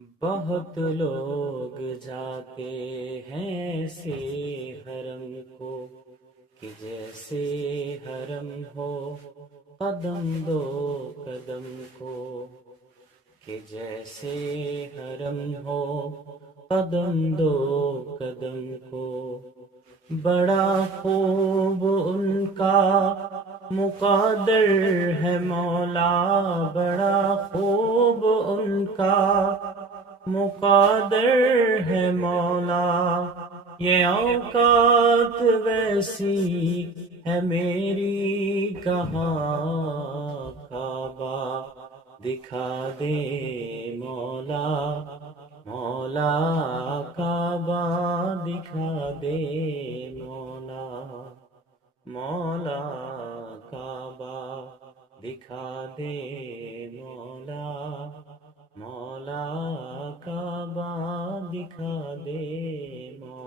بہت لوگ جاتے ہیں ایسے حرم کو کہ جیسے حرم ہو قدم دو قدم کو، کہ جیسے حرم ہو قدم دو قدم کو۔ بڑا خوب ان کا مقدر ہے مولا، بڑا خوب ان کا مقدر ہے مولا، یہ اوقات ویسی ہے میری کہاں کعبہ دکھا دے مولا، مولا کعبہ دکھا دے مولا، مولا کعبہ دکھا دے مولا، مولا کعبہ دکھا دے مولا۔